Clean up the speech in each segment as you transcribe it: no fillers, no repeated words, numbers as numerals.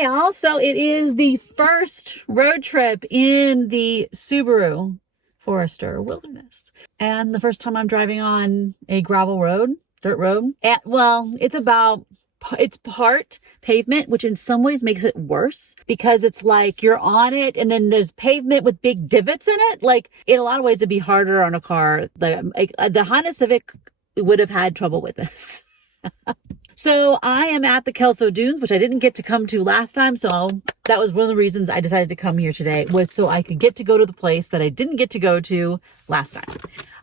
Hey all, so it is the first road trip in the Subaru Forester Wilderness. And the first time I'm driving on a gravel road, dirt road. And well, it's part pavement, which in some ways makes it worse because it's like you're on it and then there's pavement with big divots in it. Like in a lot of ways it'd be harder on a car. The Honda Civic would have had trouble with this. So I am at the Kelo Dunes, which I didn't get to come to last time. So that was one of the reasons I decided to come here today, was so I could get to go to the place that I didn't get to go to last time.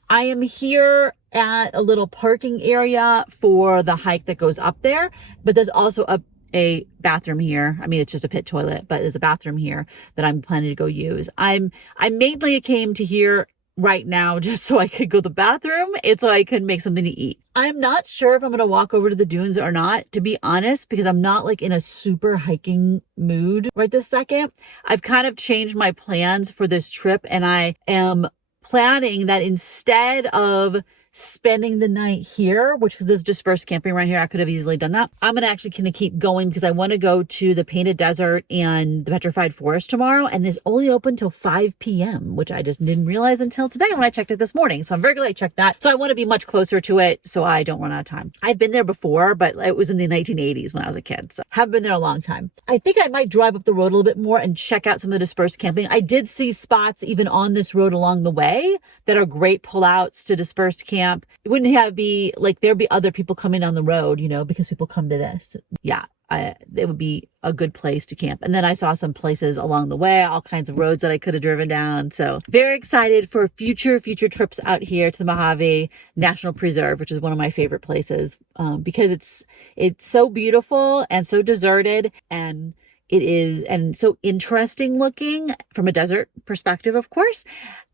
I am here at a little parking area for the hike that goes up there, but there's also a bathroom here. I mean, it's just a pit toilet, but there's a bathroom here that I'm planning to go use. I mainly came to here right now just so I could go to the bathroom and so I could make something to eat. I'm not sure if I'm going to walk over to the dunes or not, to be honest, because I'm not like in a super hiking mood right this second. I've kind of changed my plans for this trip, and I am planning that instead of spending the night here, which is this dispersed camping right here, I could have easily done that. I'm gonna actually kind of keep going because I want to go to the Painted Desert and the Petrified Forest tomorrow, and it's only open till 5 p.m., which I just didn't realize until today when I checked it this morning. So I'm very glad I checked that. So I want to be much closer to it so I don't run out of time. I've been there before, but it was in the 1980s when I was a kid, so haven't been there a long time. I think I might drive up the road a little bit more and check out some of the dispersed camping. I did see spots even on this road along the way that are great pullouts to dispersed camp. It wouldn't have be like there'd be other people coming on the road, you know, because people come to this. Yeah, it would be a good place to camp. And then I saw some places along the way, all kinds of roads that I could have driven down. So very excited for future trips out here to the Mojave National Preserve, which is one of my favorite places, because it's so beautiful and so deserted, and it is, and so interesting looking from a desert perspective, of course.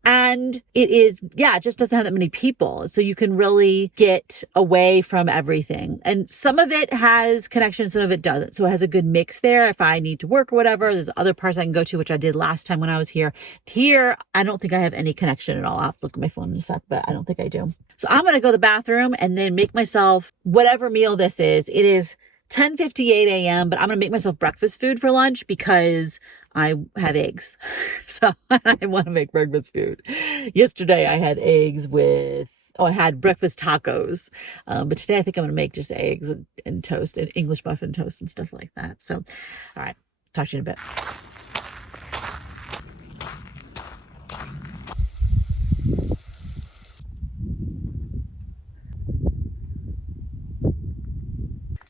And it is, yeah, it just doesn't have that many people. So you can really get away from everything. And some of it has connection, some of it doesn't. So it has a good mix there. If I need to work or whatever, there's other parts I can go to, which I did last time when I was here. Here, I don't think I have any connection at all. I'll have to look at my phone in a sec, but I don't think I do. So I'm going to go to the bathroom and then make myself whatever meal this is. It is 10:58 a.m., but I'm going to make myself breakfast food for lunch because I have eggs. So I want to make breakfast food. Yesterday I had eggs I had breakfast tacos. But today I think I'm going to make just eggs and toast and English muffin toast and stuff like that. So, all right. Talk to you in a bit.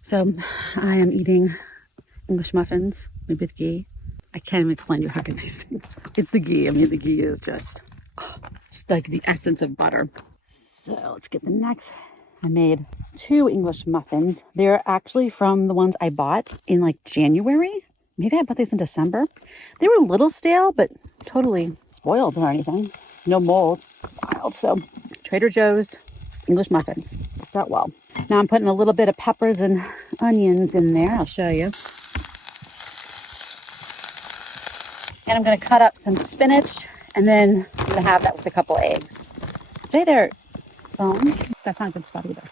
So I am eating English muffins with ghee. I can't even explain to you how good these things are. It's the ghee. I mean, the ghee is just like the essence of butter. So let's get the next. I made 2 English muffins. They're actually from the ones I bought in like January. Maybe I bought these in December. They were a little stale, but totally spoiled or anything. No mold. Wild. So Trader Joe's English muffins. Worked out well. Now I'm putting a little bit of peppers and onions in there. I'll show you. And I'm going to cut up some spinach, and then I'm going to have that with a couple eggs. Stay there, phone. That's not a good spot either.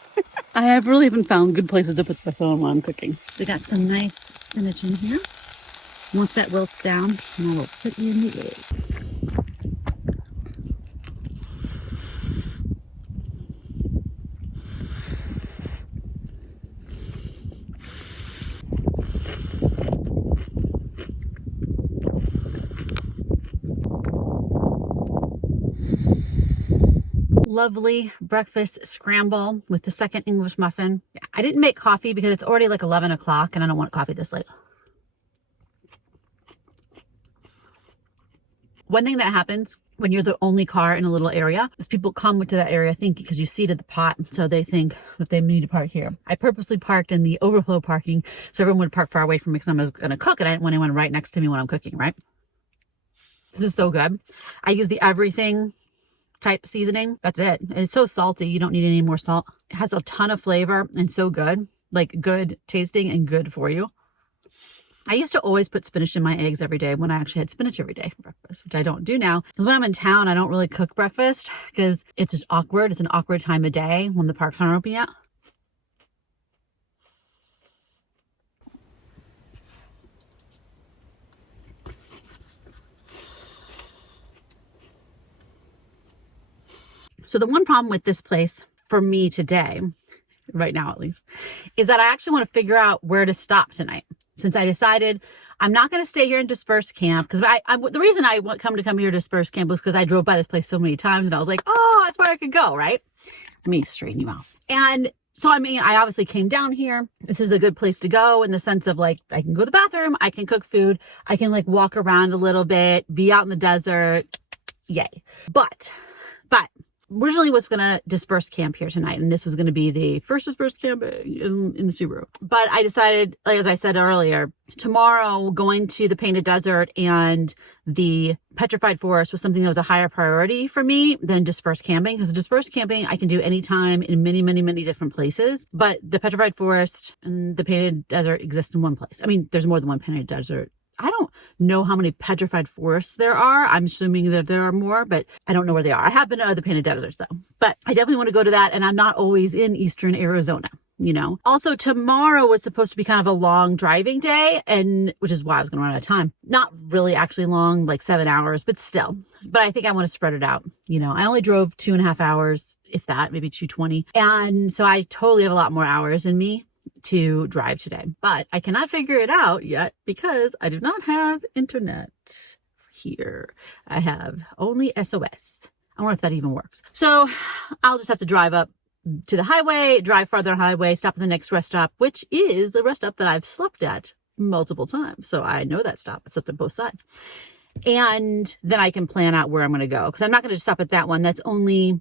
I have really even found good places to put the phone while I'm cooking. We got some nice spinach in here. Once that wilts down, and I will put in the eggs. Lovely breakfast scramble with the second English muffin. I didn't make coffee because it's already like 11 o'clock and I don't want coffee this late. One thing that happens when you're the only car in a little area is people come to that area thinking, because you seated the pot, so they think that they need to park here. I purposely parked in the overflow parking so everyone would park far away from me because I was going to cook and I didn't want anyone right next to me when I'm cooking, right? This is so good. I use the everything type seasoning. That's it. And it's so salty. You don't need any more salt. It has a ton of flavor and so good, like good tasting and good for you. I used to always put spinach in my eggs every day when I actually had spinach every day for breakfast, which I don't do now. Because when I'm in town, I don't really cook breakfast because it's just awkward. It's an awkward time of day when the parks aren't open yet. So the one problem with this place for me today, right now at least, is that I actually want to figure out where to stop tonight. Since I decided I'm not going to stay here in Disperse Camp, because the reason I come here to Disperse Camp was because I drove by this place so many times and I was like, oh, that's where I could go, right? Let me straighten you out. And so, I mean, I obviously came down here. This is a good place to go in the sense of like, I can go to the bathroom, I can cook food, I can like walk around a little bit, be out in the desert. Yay. But originally was going to disperse camp here tonight. And this was going to be the first disperse camp in the Subaru. But I decided, like, as I said earlier, tomorrow going to the Painted Desert and the Petrified Forest was something that was a higher priority for me than disperse camping. Because disperse camping I can do anytime in many, many, many different places. But the Petrified Forest and the Painted Desert exist in one place. I mean, there's more than one Painted Desert. I don't know how many petrified forests there are. I'm assuming that there are more, but I don't know where they are. I have been to the Painted Deserts though, but I definitely want to go to that. And I'm not always in Eastern Arizona, you know. Also, tomorrow was supposed to be kind of a long driving day, and which is why I was going to run out of time. Not really actually long, like 7 hours, but still. But I think I want to spread it out. You know, I only drove 2.5 hours, if that, maybe 2:20. And so I totally have a lot more hours in me to drive today, but I cannot figure it out yet because I do not have internet here. I have only SOS. I wonder if that even works. So I'll just have to drive up to the highway, drive farther on the highway, stop at the next rest stop, which is the rest stop that I've slept at multiple times. So I know that stop. I've slept at both sides. And then I can plan out where I'm going to go, because I'm not going to just stop at that one. That's only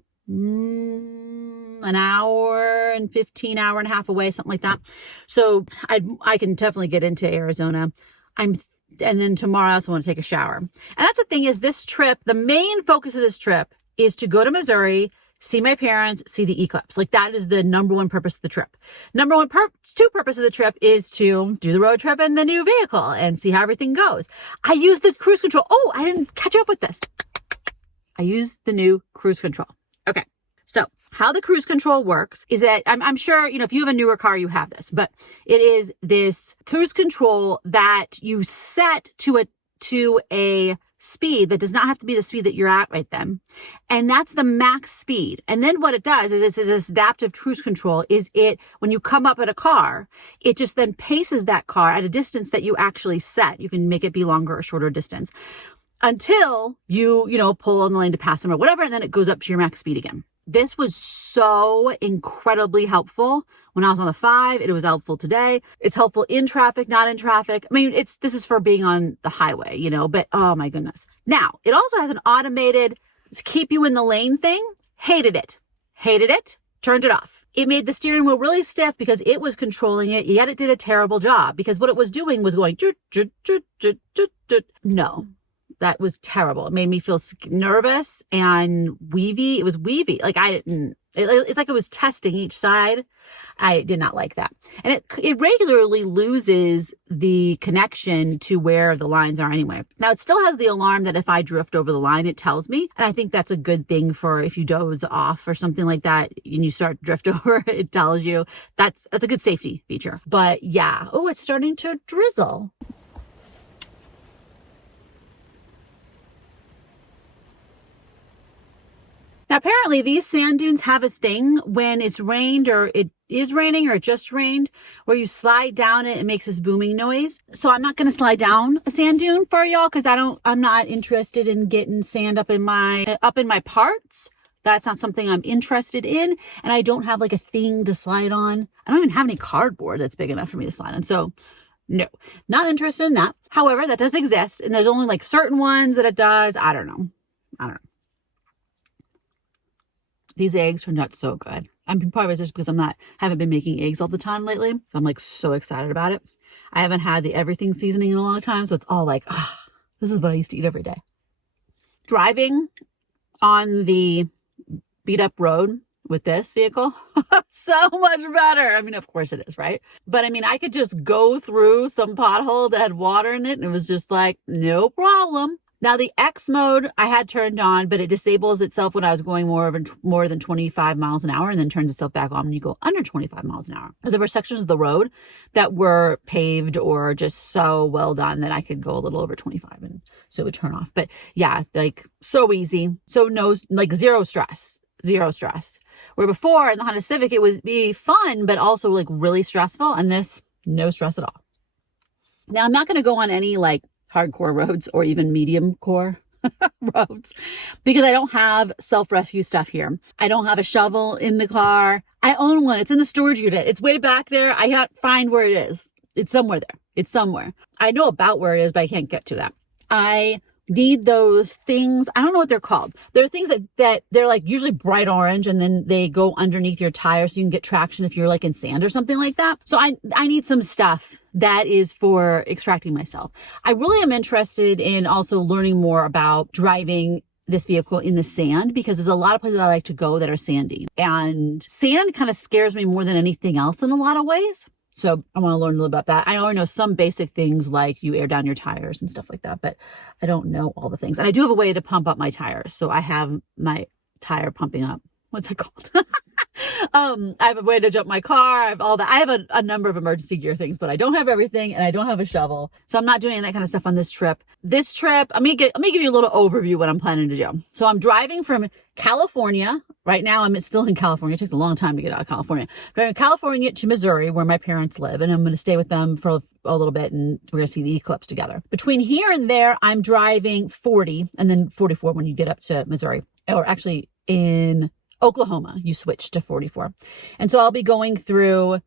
an hour and 15, hour and a half away, something like that. So I can definitely get into Arizona. And then tomorrow I also want to take a shower. And that's the thing, is this trip, the main focus of this trip is to go to Missouri, see my parents, see the eclipse. Like, that is the number one purpose of the trip. Two purpose of the trip is to do the road trip in the new vehicle and see how everything goes. I use the cruise control. Oh, I didn't catch up with this. I use the new cruise control. Okay. So how the cruise control works is that I'm sure, you know, if you have a newer car, you have this, but it is this cruise control that you set to a speed that does not have to be the speed that you're at right then. And that's the max speed. And then what it does is this adaptive cruise control is when you come up at a car, it just then paces that car at a distance that you actually set. You can make it be longer or shorter distance until you pull in the lane to pass them or whatever. And then it goes up to your max speed again. This was so incredibly helpful when I was on the 5. It was helpful today. It's helpful in traffic, not in traffic. I mean, this is for being on the highway, you know, but oh my goodness. Now, it also has an automated keep you in the lane thing. Hated it. Turned it off. It made the steering wheel really stiff because it was controlling it, yet it did a terrible job because what it was doing was going, no. That was terrible. It made me feel nervous and weavy. It was weavy. Like it's like it was testing each side. I did not like that. And it regularly loses the connection to where the lines are anyway. Now, it still has the alarm that if I drift over the line, it tells me. And I think that's a good thing for if you doze off or something like that and you start to drift over, it tells you. That's a good safety feature. But yeah. Oh, it's starting to drizzle. Now, apparently these sand dunes have a thing when it's rained or it is raining or it just rained where you slide down it, it makes this booming noise. So I'm not going to slide down a sand dune for y'all because I'm not interested in getting sand up in my parts. That's not something I'm interested in. And I don't have like a thing to slide on. I don't even have any cardboard that's big enough for me to slide on. So no, not interested in that. However, that does exist. And there's only like certain ones that it does. I don't know. These eggs turned out so good. I'm probably just because haven't been making eggs all the time lately. So I'm like so excited about it. I haven't had the everything seasoning in a long time. So it's all like, this is what I used to eat every day. Driving on the beat up road with this vehicle, so much better. I mean, of course it is, right? But I mean, I could just go through some pothole that had water in it and it was just like, no problem. Now, the X mode I had turned on, but it disables itself when I was going more than 25 miles an hour and then turns itself back on when you go under 25 miles an hour. Because there were sections of the road that were paved or just so well done that I could go a little over 25 and so it would turn off. But yeah, like so easy. So no, like zero stress. zero stress. Where before in the Honda Civic, it would be fun, but also like really stressful. And this, no stress at all. Now, I'm not going to go on any like hardcore roads or even medium core roads because I don't have self-rescue stuff here. I don't have a shovel in the car. I own one. It's in the storage unit. It's way back there. I have to find where it is. It's somewhere there. It's somewhere. I know about where it is, but I can't get to that. I need those things. I don't know what they're called. They're things that they're like usually bright orange and then they go underneath your tire so you can get traction if you're like in sand or something like that. So I need some stuff that is for extracting myself. I really am interested in also learning more about driving this vehicle in the sand because there's a lot of places I like to go that are sandy, and sand kind of scares me more than anything else in a lot of ways. So I want to learn a little about that. I already know some basic things like you air down your tires and stuff like that, but I don't know all the things. And I do have a way to pump up my tires. So I have my tire pumping up. What's it called? I have a way to jump my car. I have all that. I have a number of emergency gear things, but I don't have everything and I don't have a shovel. So I'm not doing that kind of stuff on this trip. This trip, let me give you a little overview of what I'm planning to do. So I'm driving from California. Right now, I'm still in California. It takes a long time to get out of California. Driving California to Missouri, where my parents live, and I'm going to stay with them for a little bit, and we're going to see the eclipse together. Between here and there, I'm driving 40, and then 44 when you get up to Missouri, or actually in Oklahoma, you switch to 44. And so I'll be going through,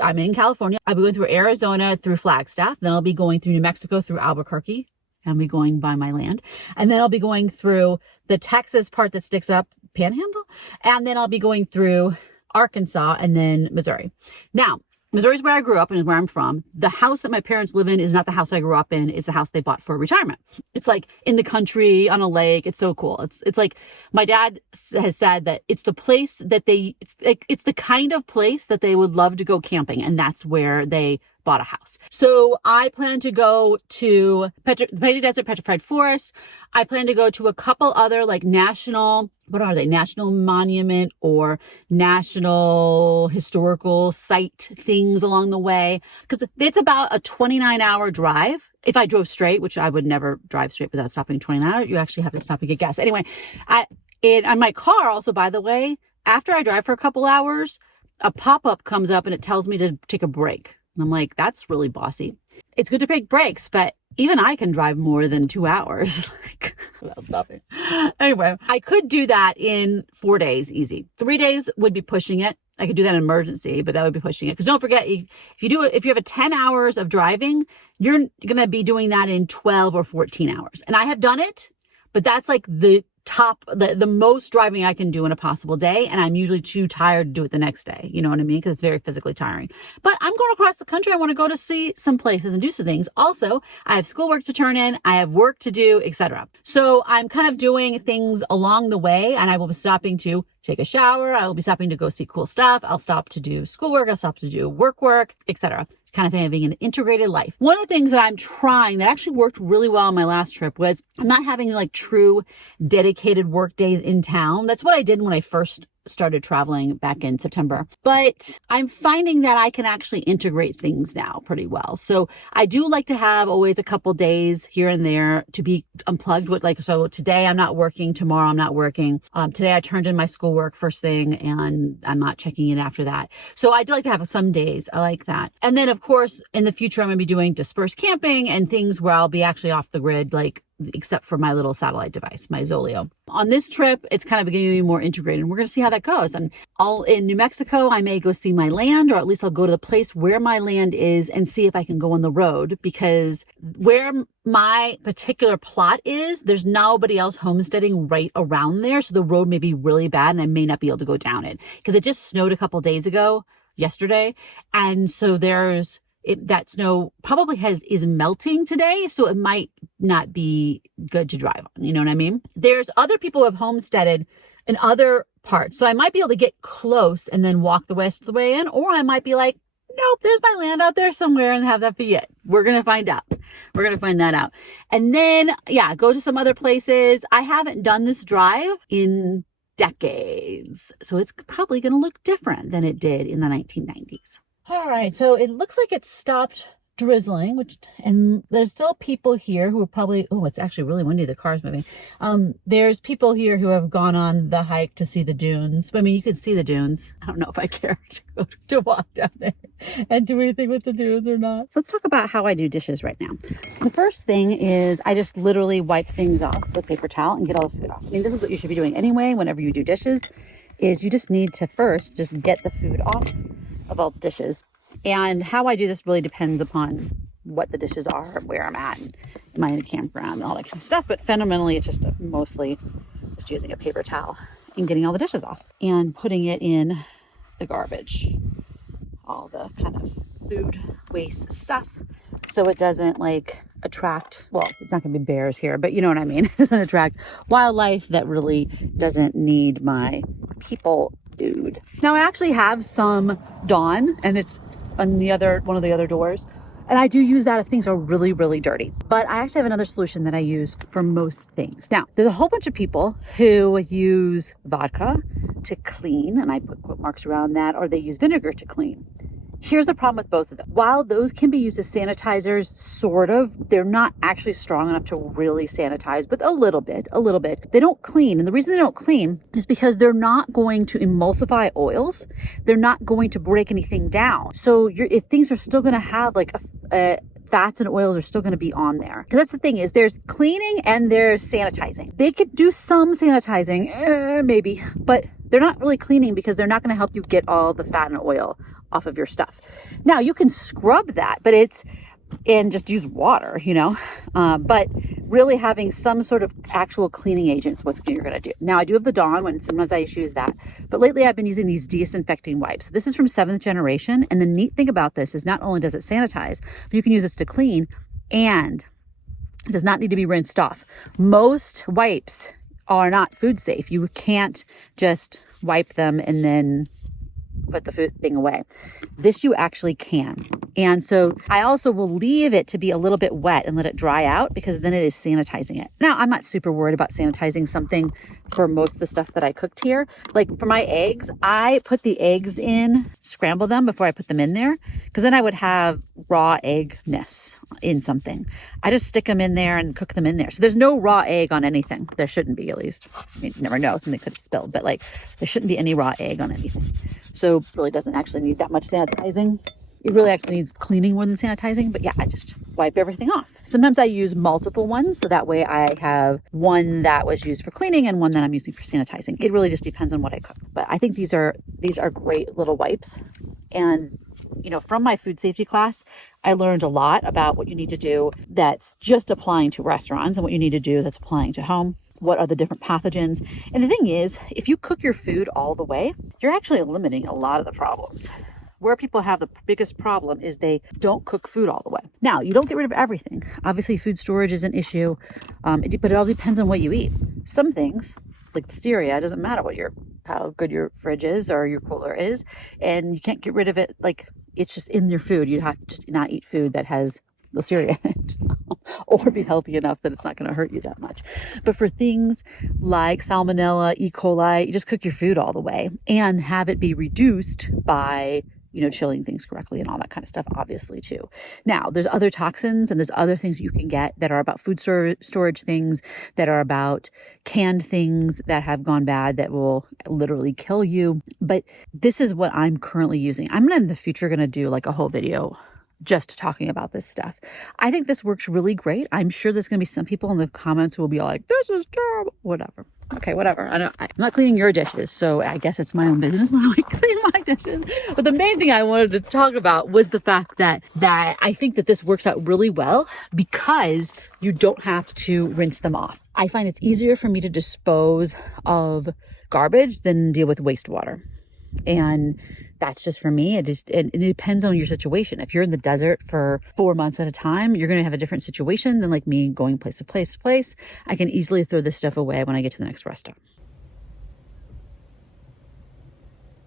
I'm in California. I'll be going through Arizona through Flagstaff. Then I'll be going through New Mexico through Albuquerque. I'll be going by my land. And then I'll be going through the Texas part that sticks up, Panhandle. And then I'll be going through Arkansas and then Missouri. Now, Missouri is where I grew up and is where I'm from. The house that my parents live in is not the house I grew up in. It's the house they bought for retirement. It's like in the country on a lake. It's so cool. It's like my dad has said that it's the place that it's the kind of place that they would love to go camping. And that's where they bought a house. So I plan to go to the Petty Desert Petrified Forest. I plan to go to a couple other like national monument or national historical site things along the way. Because it's about a 29-hour drive. If I drove straight, which I would never drive straight without stopping 29 hours, you actually have to stop and get gas. Anyway, on my car also, by the way, after I drive for a couple hours, a pop-up comes up and it tells me to take a break. And I'm like, that's really bossy. It's good to take breaks, but even I can drive more than 2 hours without stopping. Anyway, I could do that in 4 days, easy. 3 days would be pushing it. I could do that in emergency, but that would be pushing it. Because don't forget, if you have a 10 hours of driving, you're going to be doing that in 12 or 14 hours. And I have done it, but that's like the most driving I can do in a possible day. And I'm usually too tired to do it the next day. You know what I mean? Because it's very physically tiring. But I'm going across the country. I want to go to see some places and do some things. Also, I have schoolwork to turn in. I have work to do, etc. So I'm kind of doing things along the way, and I will be stopping to take a shower. I will be stopping to go see cool stuff. I'll stop to do schoolwork. I'll stop to do work, etc. Kind of having an integrated life. One of the things that I'm trying that actually worked really well on my last trip was I'm not having like true dedicated work days in town. That's what I did when I first started traveling back in September. But I'm finding that I can actually integrate things now pretty well. So I do like to have always a couple days here and there to be unplugged with, like, so today I'm not working, tomorrow I'm not working. Today I turned in my schoolwork first thing and I'm not checking in after that. So I do like to have some days. I like that. And then of course, in the future, I'm going to be doing dispersed camping and things where I'll be actually off the grid, like except for my little satellite device, my Zoleo. On this trip, it's kind of going to be more integrated. And we're going to see how that goes. And in New Mexico, I may go see my land, or at least I'll go to the place where my land is and see if I can go on the road, because where my particular plot is, there's nobody else homesteading right around there. So the road may be really bad and I may not be able to go down it because it just snowed a couple days ago, yesterday. And so that snow probably is melting today, so it might not be good to drive on. You know what I mean? There's other people who have homesteaded in other parts. So I might be able to get close and then walk the rest of the way in, or I might be like, nope, there's my land out there somewhere and have that be it. We're going to find out. We're going to find that out. And then, go to some other places. I haven't done this drive in decades, so it's probably going to look different than it did in the 1990s. All right, so it looks like it stopped drizzling, and there's still people here who are probably, oh, it's actually really windy, the car's moving. There's people here who have gone on the hike to see the dunes. I mean, you can see the dunes. I don't know if I care to walk down there and do anything with the dunes or not. So let's talk about how I do dishes right now. The first thing is I just literally wipe things off with paper towel and get all the food off. I mean, this is what you should be doing anyway whenever you do dishes, is you just need to first just get the food off of all the dishes. And how I do this really depends upon what the dishes are, where I'm at, and am I in a campground and all that kind of stuff. But fundamentally, it's just mostly just using a paper towel and getting all the dishes off and putting it in the garbage, all the kind of food waste stuff, so it doesn't like attract, well, it's not gonna be bears here, but you know what I mean. It doesn't attract wildlife that really doesn't need my people food. Now I actually have some Dawn, and it's on one of the other doors. And I do use that if things are really, really dirty. But I actually have another solution that I use for most things. Now, there's a whole bunch of people who use vodka to clean, and I put quote marks around that, or they use vinegar to clean. Here's the problem with both of them. While those can be used as sanitizers, sort of, they're not actually strong enough to really sanitize, but a little bit. They don't clean. And the reason they don't clean is because they're not going to emulsify oils. They're not going to break anything down. So if things are still going to have like fats and oils are still going to be on there. Because that's the thing, is there's cleaning and there's sanitizing. They could do some sanitizing, maybe, but they're not really cleaning because they're not going to help you get all the fat and oil off of your stuff. Now you can scrub that, but and just use water, but really having some sort of actual cleaning agents, what you're going to do. Now I do have the Dawn, when sometimes I use that, but lately I've been using these disinfecting wipes. This is from 7th generation. And the neat thing about this is not only does it sanitize, but you can use this to clean, and it does not need to be rinsed off. Most wipes are not food safe. You can't just wipe them and then put the food thing away. This you actually can. And so I also will leave it to be a little bit wet and let it dry out, because then it is sanitizing it. Now, I'm not super worried about sanitizing something for most of the stuff that I cooked here. Like for my eggs, I put the eggs in, scramble them before I put them in there, because then I would have raw eggness in something. I just stick them in there and cook them in there. So there's no raw egg on anything. There shouldn't be, at least. I mean, you never know, something could have spilled, but like there shouldn't be any raw egg on anything. So it really doesn't actually need that much sanitizing. It really actually needs cleaning more than sanitizing, but yeah, I just wipe everything off. Sometimes I use multiple ones, so that way I have one that was used for cleaning and one that I'm using for sanitizing. It really just depends on what I cook. But I think these are great little wipes. And from my food safety class, I learned a lot about what you need to do that's just applying to restaurants and what you need to do that's applying to home. What are the different pathogens? And the thing is, if you cook your food all the way, you're actually eliminating a lot of the problems. Where people have the biggest problem is they don't cook food all the way. Now, you don't get rid of everything. Obviously, food storage is an issue, but it all depends on what you eat. Some things, like listeria, it doesn't matter how good your fridge is or your cooler is, and you can't get rid of it. Like, it's just in your food. You have to just not eat food that has listeria in it, or be healthy enough that it's not going to hurt you that much. But for things like salmonella, E. coli, you just cook your food all the way and have it be reduced by chilling things correctly and all that kind of stuff, obviously, too. Now, there's other toxins and there's other things you can get that are about food storage things, that are about canned things that have gone bad that will literally kill you. But this is what I'm currently using. I'm in the future going to do like a whole video just talking about this stuff. I think this works really great. I'm sure there's going to be some people in the comments who will be like, this is terrible, whatever. Okay, whatever. I'm not cleaning your dishes, so I guess it's my own business when I clean my dishes. But the main thing I wanted to talk about was the fact that I think that this works out really well because you don't have to rinse them off. I find it's easier for me to dispose of garbage than deal with wastewater. And that's just for me. It depends on your situation. If you're in the desert for 4 months at a time, you're going to have a different situation than like me going place to place to place. I can easily throw this stuff away when I get to the next rest stop.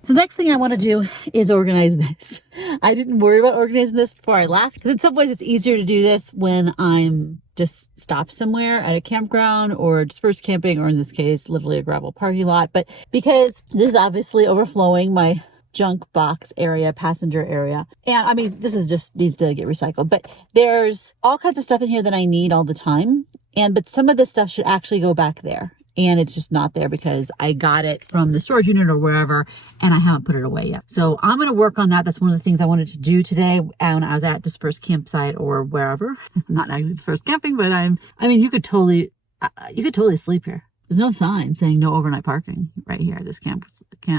So the next thing I want to do is organize this. I didn't worry about organizing this before I left, because in some ways it's easier to do this when I'm just stopped somewhere at a campground or dispersed camping, or in this case, literally a gravel parking lot. But because this is obviously overflowing, my junk box area, passenger area. And I mean, this is just needs to get recycled, but there's all kinds of stuff in here that I need all the time. But some of this stuff should actually go back there. And it's just not there because I got it from the storage unit or wherever, and I haven't put it away yet. So I'm going to work on that. That's one of the things I wanted to do today when I was at Dispersed Campsite or wherever. Not actually Dispersed Camping, but I mean, you could totally sleep here. There's no sign saying no overnight parking right here at this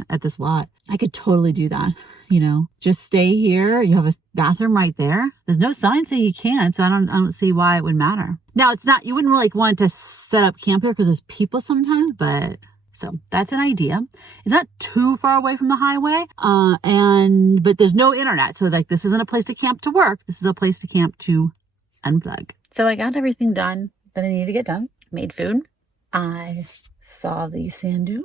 at this lot. I could totally do that. Just stay here. You have a bathroom right there. There's no sign saying you can't, so I don't see why it would matter. Now, it's not, you wouldn't really want to set up camp here because there's people sometimes, but so that's an idea. It's not too far away from the highway, but there's no internet. So like, this isn't a place to camp to work. This is a place to camp to unplug. So I got everything done that I needed to get done. Made food. I saw the sand dunes.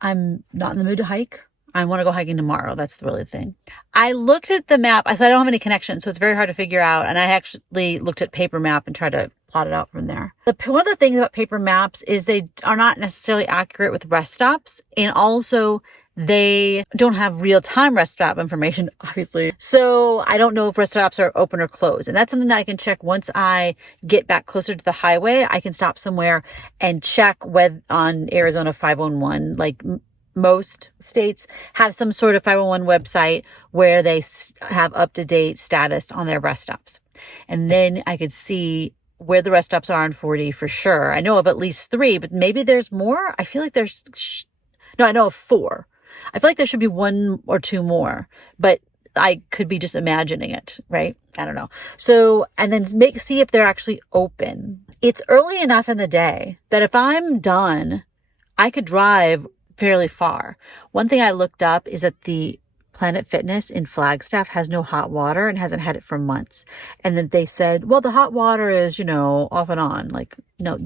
I'm not in the mood to hike. I want to go hiking tomorrow. That's really the thing. I looked at the map. I said I don't have any connections, so it's very hard to figure out. And I actually looked at paper map and tried to plot it out from there. One of the things about paper maps is they are not necessarily accurate with rest stops. And also they don't have real-time rest stop information, obviously. So I don't know if rest stops are open or closed. And that's something that I can check once I get back closer to the highway. I can stop somewhere and check on Arizona 511, like most states have some sort of 501 website where they have up-to-date status on their rest stops. And then I could see where the rest stops are on 40 for sure. I know of at least 3, but maybe there's more. I feel like I know of 4. I feel like there should be 1 or 2 more, but I could be just imagining it, right? I don't know. So, and then see if they're actually open. It's early enough in the day that if I'm done, I could drive fairly far. One thing I looked up is that the Planet Fitness in Flagstaff has no hot water and hasn't had it for months. And then they said, well, the hot water is, off and on. Like, no,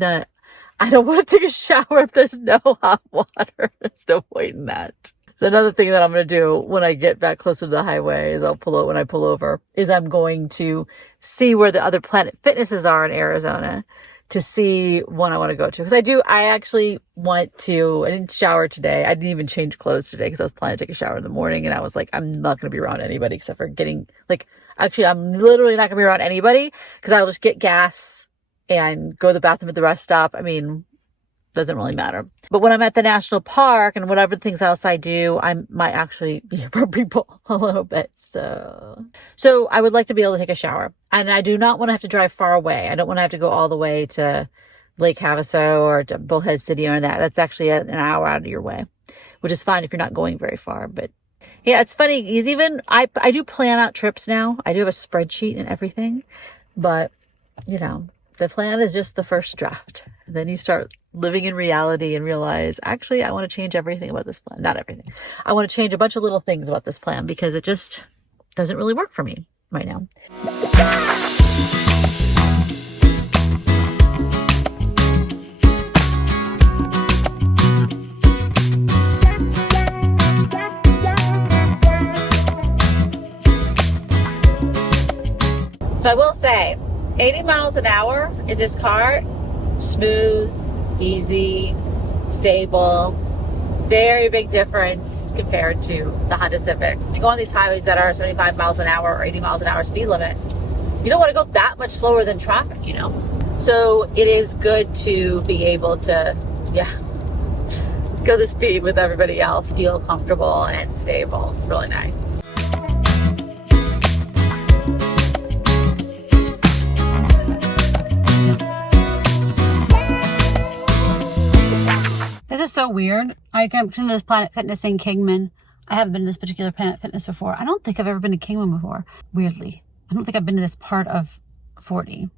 I don't want to take a shower if there's no hot water. There's no point in that. So another thing that I'm going to do when I get back closer to the highway is when I pull over, is I'm going to see where the other Planet Fitnesses are in Arizona to see one I want to go to. Because I actually want to, I didn't shower today. I didn't even change clothes today because I was planning to take a shower in the morning. And I was like, I'm not going to be around anybody except for I'm literally not going to be around anybody because I'll just get gas and go to the bathroom at the rest stop. I mean, doesn't really matter. But when I'm at the national park and whatever things else I do, I might actually be around people a little bit. So I would like to be able to take a shower. And I do not want to have to drive far away. I don't want to have to go all the way to Lake Havasu or to Bullhead City or that. That's actually an hour out of your way, which is fine if you're not going very far. But yeah, it's funny. I do plan out trips now. I do have a spreadsheet and everything, but the plan is just the first draft. And then you start living in reality and realize, actually, I want to change everything about this plan. Not everything. I want to change a bunch of little things about this plan because it just doesn't really work for me right now. So I will say, 80 miles an hour in this car, smooth, easy, stable, very big difference compared to the Honda Civic. You go on these highways that are 75 miles an hour or 80 miles an hour speed limit, you don't want to go that much slower than traffic, So it is good to be able to, go the speed with everybody else, feel comfortable and stable. It's really nice. This is so weird. I came to this Planet Fitness in Kingman. I haven't been to this particular Planet Fitness before. I don't think I've ever been to Kingman before. Weirdly. I don't think I've been to this part of 40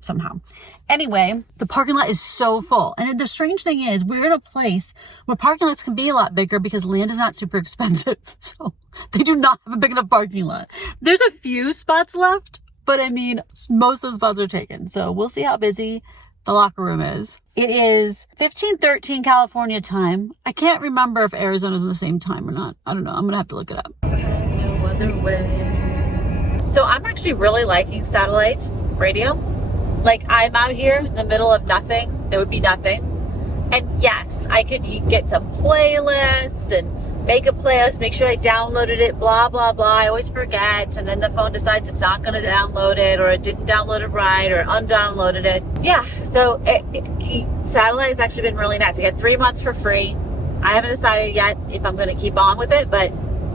somehow. Anyway, the parking lot is so full. And the strange thing is we're in a place where parking lots can be a lot bigger because land is not super expensive. So they do not have a big enough parking lot. There's a few spots left, but I mean, most of the spots are taken. So we'll see how busy the locker room is. It is 15:13 California time. I can't remember if Arizona's in the same time or not. I don't know. I'm gonna have to look it up. No other way. So I'm actually really liking satellite radio. Like, I'm out here in the middle of nothing. There would be nothing. And yes, I could get some playlist and make a playlist, make sure I downloaded it, blah, blah, blah. I always forget. And then the phone decides it's not going to download it, or it didn't download it right, or undownloaded it. Yeah, so satellite has actually been really nice. I got 3 months for free. I haven't decided yet if I'm going to keep on with it, but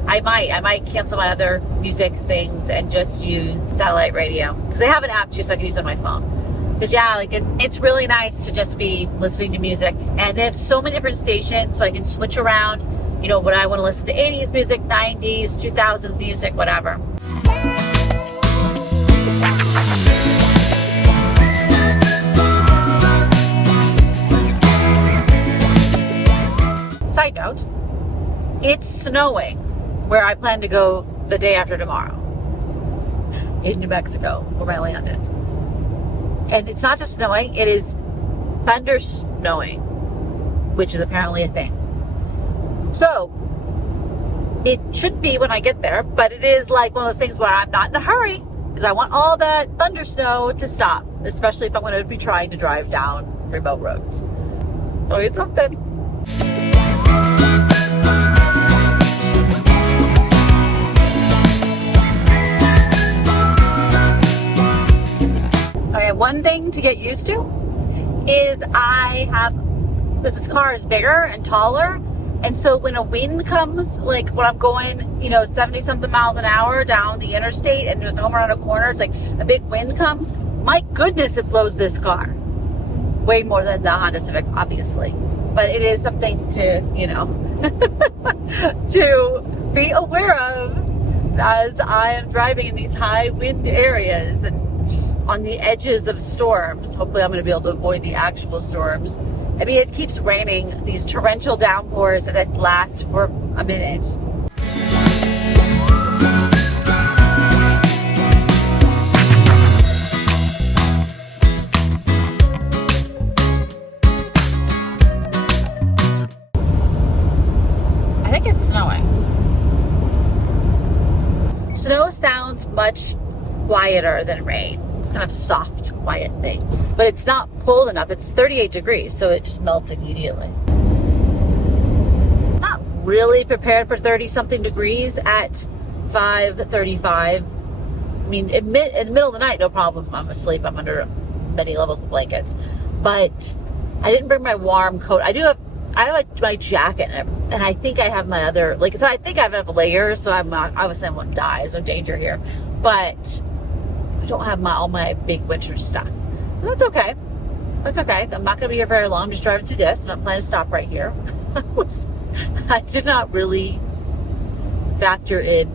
I might cancel my other music things and just use satellite radio. Because I have an app too, so I can use it on my phone. Because yeah, like it's really nice to just be listening to music. And they have so many different stations, so I can switch around, you know, when I want to listen to 80s music, 90s, 2000s music, whatever. Side note, it's snowing where I plan to go the day after tomorrow in New Mexico, where I landed. And it's not just snowing, it is thunder snowing, which is apparently a thing. So, it should be when I get there, but it is like one of those things where I'm not in a hurry because I want all that thunder snow to stop, especially if I'm going to be trying to drive down remote roads. Always something. Okay, one thing to get used to is this car is bigger and taller, and so when a wind comes, like when I'm going, you know, 70 something miles an hour down the interstate and come around a corner, it's like a big wind comes, my goodness, it blows this car. Way more than the Honda Civic, obviously. But it is something to, you know, to be aware of as I am driving in these high wind areas and on the edges of storms. Hopefully I'm going to be able to avoid the actual storms. I mean, it keeps raining, these torrential downpours that last for a minute. I think it's snowing. Snow sounds much quieter than rain. It's kind of soft, quiet thing. But it's not cold enough. It's 38 degrees, so it just melts immediately. Not really prepared for 30-something degrees at 5:35. I mean, in the middle of the night, no problem. I'm asleep. I'm under many levels of blankets. But I didn't bring my warm coat. I have my jacket, and I think I have my other, so I think I have enough layers, so I'm not, obviously I won't die. There's no danger here. But I don't have all my big winter stuff. And that's okay. That's okay. I'm not going to be here very long. I'm just driving through this, and I'm planning to stop right here. I did not really factor in,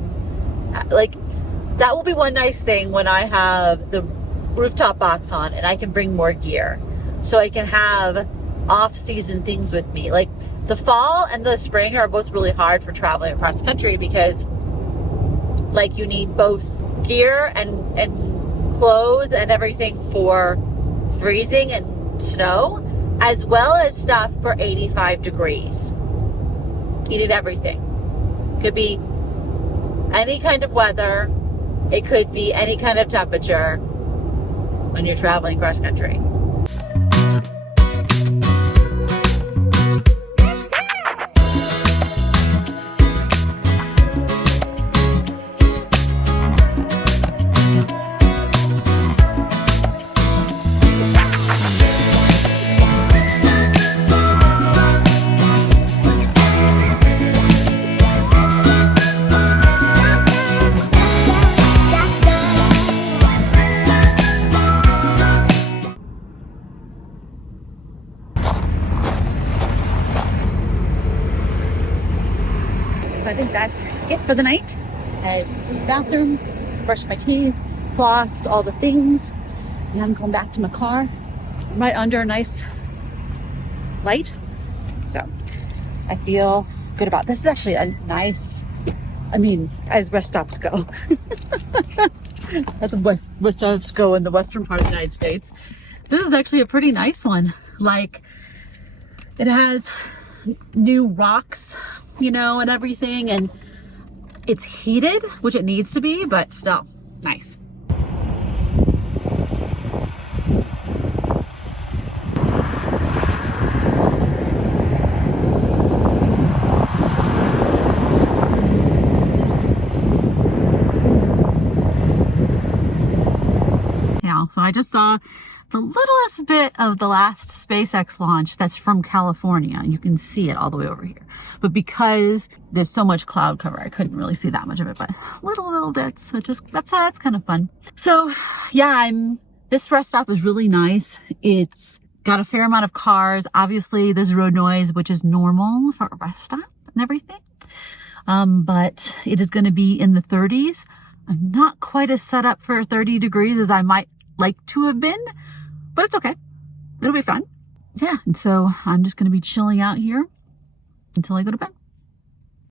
that will be one nice thing when I have the rooftop box on and I can bring more gear. So I can have off-season things with me. Like the fall and the spring are both really hard for traveling across country because you need both gear and clothes and everything for freezing and snow, as well as stuff for 85 degrees. You need everything. Could be any kind of weather. It could be any kind of temperature when you're traveling cross country. So I think that's it for the night. I went to the bathroom, brushed my teeth, flossed, all the things. Now I'm going back to my car. I'm right under a nice light. So I feel good about this. Is actually a nice, as rest stops go. That's rest stops go in the western part of the United States. This is actually a pretty nice one. It has new rocks, and everything, and it's heated, which it needs to be, but still nice. now. So I just saw the littlest bit of the last SpaceX launch that's from California. You can see it all the way over here. But because there's so much cloud cover, I couldn't really see that much of it, but little bits. So that's kind of fun. So yeah, this rest stop is really nice. It's got a fair amount of cars. Obviously there's road noise, which is normal for a rest stop and everything. But it is going to be in the 30s. I'm not quite as set up for 30 degrees as I might like to have been, but it's okay. It'll be fun. Yeah. And so I'm just going to be chilling out here until I go to bed.